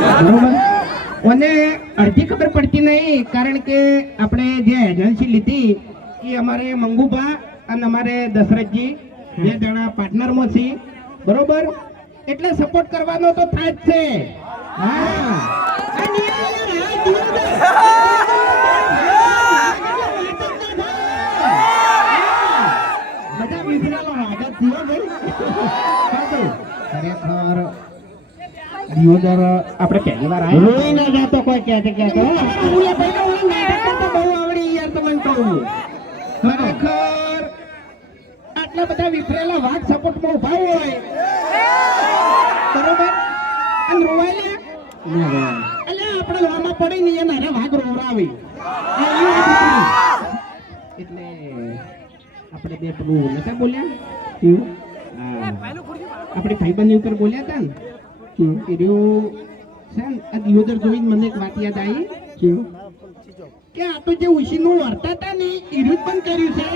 બરોબર? અને અડધી ખબર પડતી નહીં, કારણ કે આપણે જે એજન્સી લીધી, એ અમારે મંગુભા અને અમારે દશરથજી બે જણા પાર્ટનરમાં છીએ બરોબર? એટલે સપોર્ટ કરવાનો તો થાય જ છે. હા. ખરેખર દિયોદર આપણે પહેલી વાર આવ્યા રોઈ ના જાતો કોઈ કહે છે કે તો ઓલા ભાઈને ઓલી નાટક તો બહુ આવડી યાર તમને કહું ખરેખર આટલા બધા વિફરેલા વાઘ સપોર્ટમાં ઊભા હોય. બરોબર? અને રોવાય એટલે આપણે લોમાં પડી ને એને હારે વાઘ રોવરાવી એવી એટલે આપણે બે પેલું નતા બોલ્યા? હા. આપણે ભાઈબંધી ઉપર બોલ્યા હતા ને? કર્યું સેન વાત યાદ આવી. કે આ જે ઉશીનું વર્તા હતા ને ઈર્યું પણ કર્યું છે.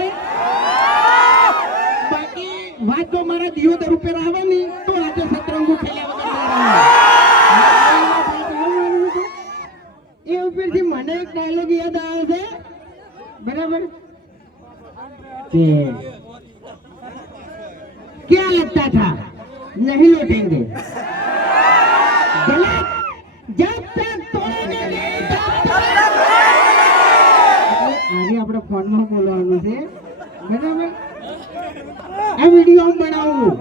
એ ઉપરથી મને એક યાદ આવે છે. બરાબર? ક્યાં લગતા થા નહીં લૂટેંગે. આપણે ફોનમાં બોલવાનું છે. બરાબર? આ વીડિયો બનાવું.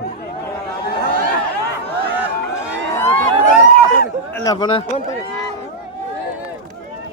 એટલે પણ